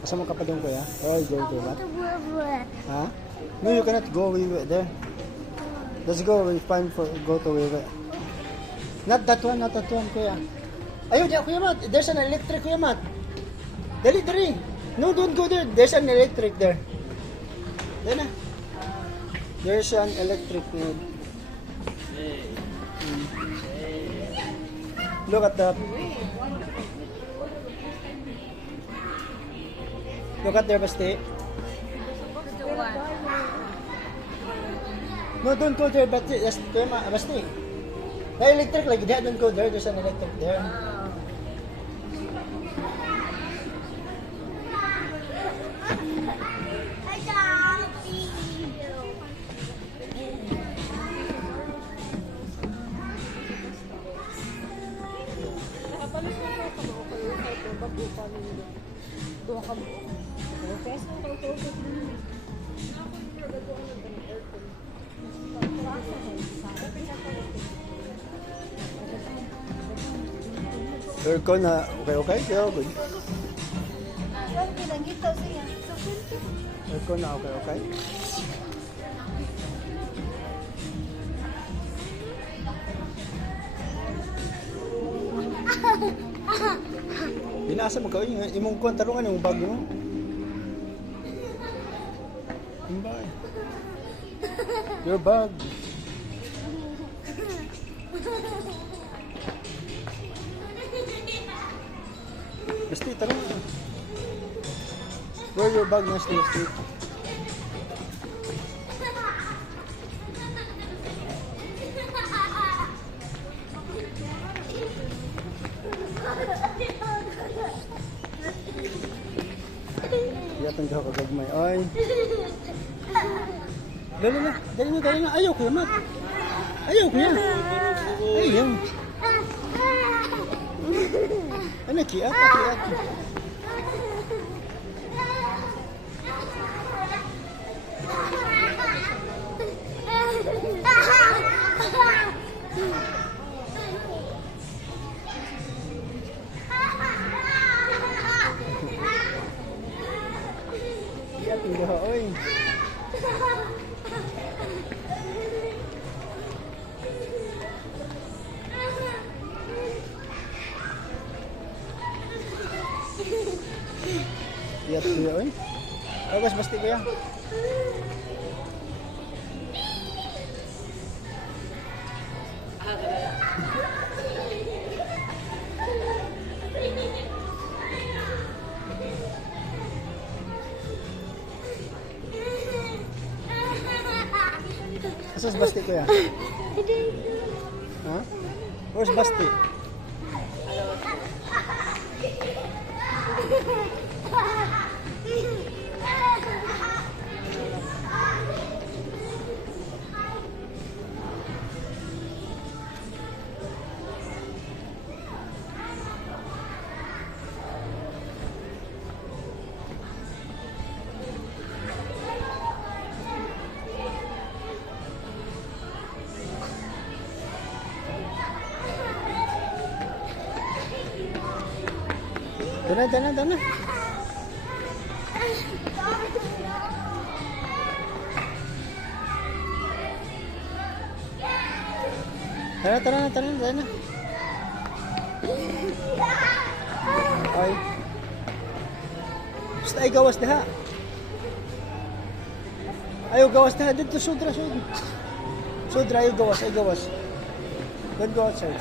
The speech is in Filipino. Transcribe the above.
Asa mo ka pa doon kuya? Oh, go, I go, want what? to wear. Huh? No, you cannot go Wiwi there. Let's go, we find for, go to Wiwi. Not that one, kuya. Ayun, diyan, kuya Mat. There's an electric, kuya Mat. Dali, dali. No, don't go there. There's an electric there. There na. There's an electric. Look at that. Look at there, Basti. No, don't go there, Basti. Basti. The electric like that, don't go there. There's an electric there. Aircon na okay, yeah, good. Aircon na okay. Binasa mo ka imong kuan tarungan yung bag mo. Imbay. Your bag. Basti, tarong. Where your bag na Basti? Yatang ka kagagmay. Ay. Dali na. Ayaw kuya, Mat. Ayaw kuya. Ayaw. Ano, kiat. Kiat, hindi oy. Kiat kuya, oy. Awas Basti kuya. Asas Basti kuya? Ha? Where's Basti? Dana. Dana. Ay. Basta ay gawas daha. Ayaw gawas daha. Dito, sudra. Sudra, ayaw gawas. Don't go outside.